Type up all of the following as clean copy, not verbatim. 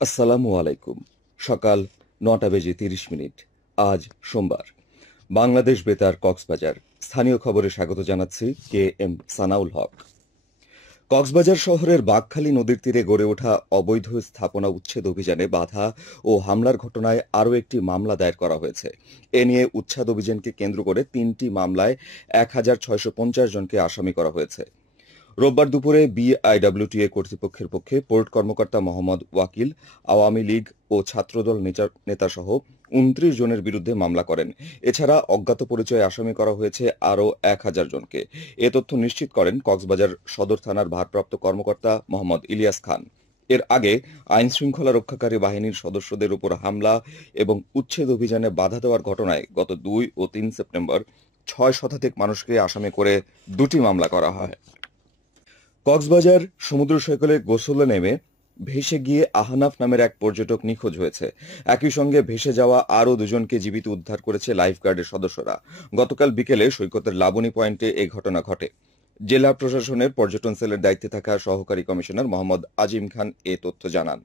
আসসালামু আলাইকুম। সকাল ৯টা বেজে ৩০ মিনিট। আজ সোমবার। বাংলাদেশ বেতার কক্সবাজার। স্থানীয় খবরে স্বাগত জানাচ্ছি কে এম সানাউল হক। কক্সবাজার শহরের বাঁকখালী নদীর তীরে গড়ে ওঠা অবৈধ স্থাপনা উচ্ছেদ অভিযানে বাধা ও হামলার ঘটনায় আরও একটি মামলা দায়ের করা হয়েছে। এ নিয়ে উচ্ছেদ অভিযানকে কেন্দ্র করে ৩টি মামলায় ১,৬৫০ জনকে আসামি করা হয়েছে। রোববার দুপুরে বিআইডব্লিউটিএ কর্তৃপক্ষের পক্ষে পোর্ট কর্মকর্তা মোহাম্মদ ওয়াকিল আওয়ামী লীগ ও ছাত্রদল নেতাসহ ২৯ জনের বিরুদ্ধে মামলা করেন। এছাড়া অজ্ঞাত পরিচয়ে আসামি করা হয়েছে আরও ১,০০০ জনকে। এ তথ্য নিশ্চিত করেন কক্সবাজার সদর থানার ভারপ্রাপ্ত কর্মকর্তা মোহাম্মদ ইলিয়াস খান। এর আগে আইন শৃঙ্খলা রক্ষাকারী বাহিনীর সদস্যদের উপর হামলা এবং উচ্ছেদ অভিযানে বাধা দেওয়ার ঘটনায় গত ২ ও ৩ সেপ্টেম্বর ৬ শতাধিক মানুষকে আসামি করে দুটি মামলা করা হয়। কক্সবাজার সমুদ্র সৈকতে গোসলে নেমে ভেসে গিয়ে আহনাফ নামের এক পর্যটক নিখোঁজ হয়েছে। একই সঙ্গে ভেসে যাওয়া আরও দুজনকে জীবিত উদ্ধার করেছে লাইফগার্ডের সদস্যরা। গতকাল বিকেলে সৈকতের লাবণী পয়েন্টে এই ঘটনা ঘটে। জেলা প্রশাসনের পর্যটন সেলের দায়িত্বে থাকা সহকারী কমিশনার মোহাম্মদ আজিম খান এ তথ্য জানান।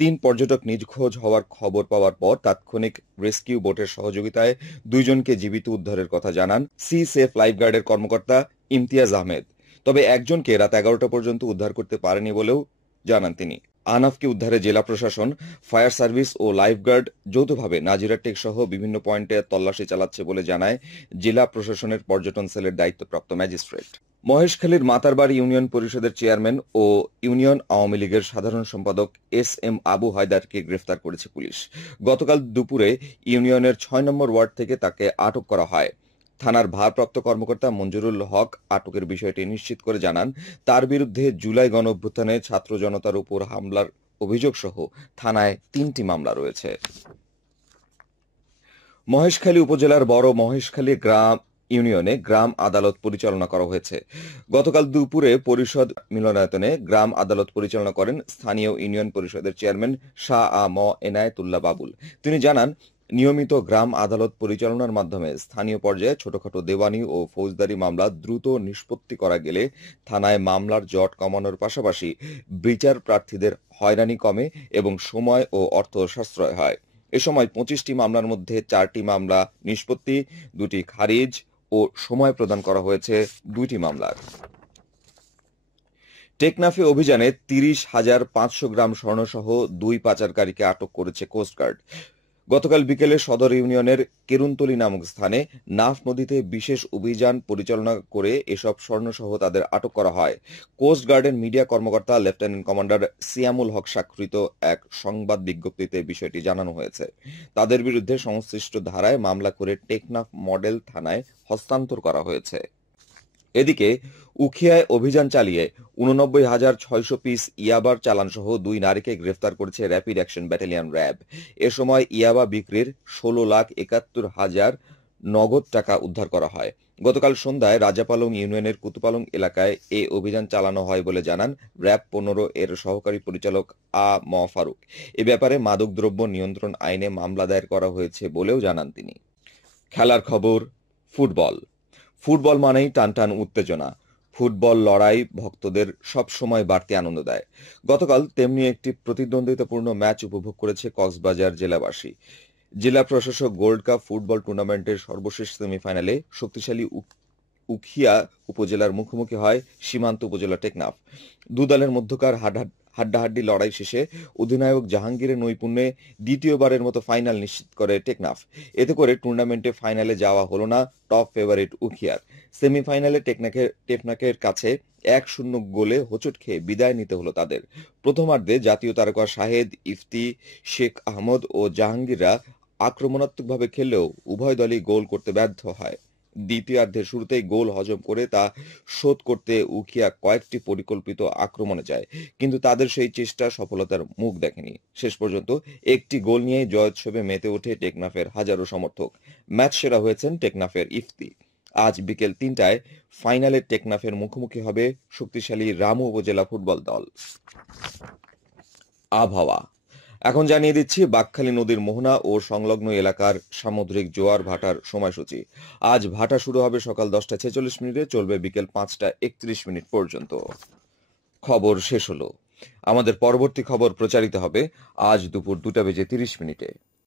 ৩ পর্যটক নিখোঁজ হওয়ার খবর পাওয়ার পর তাৎক্ষণিক রেস্কিউ বোটের সহযোগিতায় ২ জনকে জীবিত উদ্ধারের কথা জানান সি সেফ লাইফগার্ডের কর্মকর্তা ইমতিয়াজ আহমেদ। তবে একজনকে রাত ১১টা পর্যন্ত উদ্ধার করতে পারেনি বলেও জানান তিনি। আহনাফকে উদ্ধারে জেলা প্রশাসন, ফায়ার সার্ভিস ও লাইফগার্ড যৌথভাবে নাজিরাটেক সহ বিভিন্ন পয়েন্টে তল্লাশি চালাচ্ছে বলে জানায় জেলা প্রশাসনের পর্যটন সেলের দায়িত্বপ্রাপ্ত ম্যাজিস্ট্রেট। মহেশখালীর মাতারবাড়ি ইউনিয়ন পরিষদের চেয়ারম্যান ও ইউনিয়ন আওয়ামী লীগের সাধারণ সম্পাদক এস এম আবু হায়দারকে গ্রেফতার করেছে পুলিশ। গতকাল দুপুরে ইউনিয়নের ৬ নম্বর ওয়ার্ড থেকে তাকে আটক করা হয়। থানার ভারপ্রাপ্ত কর্মকর্তা মঞ্জুরুল হক আটকের বিষয়টি নিশ্চিত করে জানান, তার বিরুদ্ধে জুলাই গণঅভ্যুত্থানে ছাত্র জনতার উপর হামলার অভিযোগ সহ থানায় ৩টি মামলা রয়েছে। মহেশখালী উপজেলার বড় মহেশখালী ইউনিয়নে গ্রাম আদালত পরিচালনা করা হয়েছে। গতকাল দুপুরে পরিষদ মিলনায়তনে গ্রাম আদালত পরিচালনা করেন স্থানীয় ইউনিয়ন পরিষদের চেয়ারম্যান শাহ আ ম এনায়েতুল্লাহ বাবুল। তিনি জানান, নিয়মিত গ্রাম আদালত পরিচালনার মাধ্যমে স্থানীয় পর্যায়ে ছোটখাটো দেওয়ানি ও ফৌজদারি মামলা দ্রুত নিষ্পত্তি করা গেলে থানায় মামলার জট কমানোর পাশাপাশি বিচার প্রার্থীদের হয়রানি কমে এবং সময় ও অর্থ সাশ্রয় হয়। এ সময় ২৫টি মামলার মধ্যে ৪টি মামলা নিষ্পত্তি, ২টি খারিজ ও সময় প্রদান করা হয়েছে ২টি মামলার। টেকনাফে অভিযানে ৩০,৫০০ গ্রাম স্বর্ণসহ ২ পাচারকারীকে আটক করেছে কোস্টগার্ড। গতকাল বিকেলে সদর ইউনিয়নের কেরুনতলী নামক স্থানে নাফ নদীতে বিশেষ অভিযান পরিচালনা করে এসব স্বর্ণসহ তাদের আটক করা হয়। কোস্ট গার্ডের মিডিয়া কর্মকর্তা লেফটেন্যান্ট কমান্ডার সিয়ামুল হক স্বাক্ষরিত এক সংবাদ বিজ্ঞপ্তিতে বিষয়টি জানানো হয়েছে। তাদের বিরুদ্ধে সংশ্লিষ্ট ধারায় মামলা করে টেকনাফ মডেল থানায় হস্তান্তর করা হয়েছে। এদিকে উখিয়ায় অভিযান চালিয়ে ৮৯,৬০০ পিস ইয়াবার চালানসহ ২ নারীকে গ্রেফতার করেছে র্যাপিড অ্যাকশন ব্যাটালিয়ন র্যাব। এ সময় ইয়াবা বিক্রির ১৬,৭১,০০০ নগদ টাকা উদ্ধার করা হয়। গতকাল সন্ধ্যায় রাজাপালং ইউনিয়নের কুতুপালং এলাকায় এ অভিযান চালানো হয় বলে জানান র্যাব ১৫ এর সহকারী পরিচালক আ ম ফারুক। এ ব্যাপারে মাদকদ্রব্য নিয়ন্ত্রণ আইনে মামলা দায়ের করা হয়েছে বলেও জানান তিনি। খেলার খবর। ফুটবল। ফুটবল মানেই টানটান উত্তেজনা। ফুটবল লড়াই ভক্তদের সবসময় বাড়তি আনন্দ দেয়। গতকাল তেমনি একটি প্রতিদ্বন্দ্বিতাপূর্ণ ম্যাচ উপভোগ করেছে কক্সবাজার জেলাবাসী। জেলা প্রশাসক গোল্ড কাপ ফুটবল টুর্নামেন্টের সর্বশেষ সেমিফাইনালে শক্তিশালী উখিয়া উপজেলার মুখোমুখি হয় সীমান্ত উপজেলা টেকনাফ। দু দলের মধ্যকার হাড্ডাহাড্ডি লড়াই শেষে অধিনায়ক জাহাঙ্গীরের নৈপুণ্যে দ্বিতীয়বারের মতো ফাইনাল নিশ্চিত করে টেকনাফ। এতে করে টুর্নামেন্টে ফাইনালে যাওয়া হল না টপ ফেভারিট উখিয়ার। সেমিফাইনালে টেকনাফের কাছে ১-০ গোলে হোঁচট খেয়ে বিদায় নিতে হলো তাদের। প্রথমার্ধে জাতীয় তারকা শাহেদ, ইফতি, শেখ আহমদ ও জাহাঙ্গীররা আক্রমণাত্মকভাবে খেললেও উভয় দলই গোল করতে ব্যর্থ হয়। দ্বিতীয়ার্ধের শুরুতেই গোল হজম করে তা শোধ করতে উখিয়া কয়েকটি পরিকল্পিত আক্রমণে যায়, কিন্তু তাদের সেই চেষ্টা সফলতার মুখ দেখেনি। শেষ পর্যন্ত একটি গোল নিয়েই জয়োৎসবে মেতে ওঠে টেকনাফের হাজারো সমর্থক। ম্যাচ সেরা হয়েছেন টেকনাফের ইফতি। আজ বিকেল ৩টায় ফাইনালে টেকনাফের মুখোমুখি হবে শক্তিশালী রামু উপজেলা ফুটবল দল। আবহাওয়া। এখন জানিয়ে দিচ্ছি বাঁকখালী নদীর মোহনা ও সংলগ্ন এলাকার সামুদ্রিক জোয়ার ভাটার সময়সূচি। আজ ভাটা শুরু হবে সকাল 10টা 46 মিনিটে, চলবে বিকেল 5টা 31 মিনিট পর্যন্ত। খবর শেষ হলো। আমাদের পরবর্তী খবর প্রচারিত হবে আজ দুপুর 2টা বেজে 30 মিনিটে।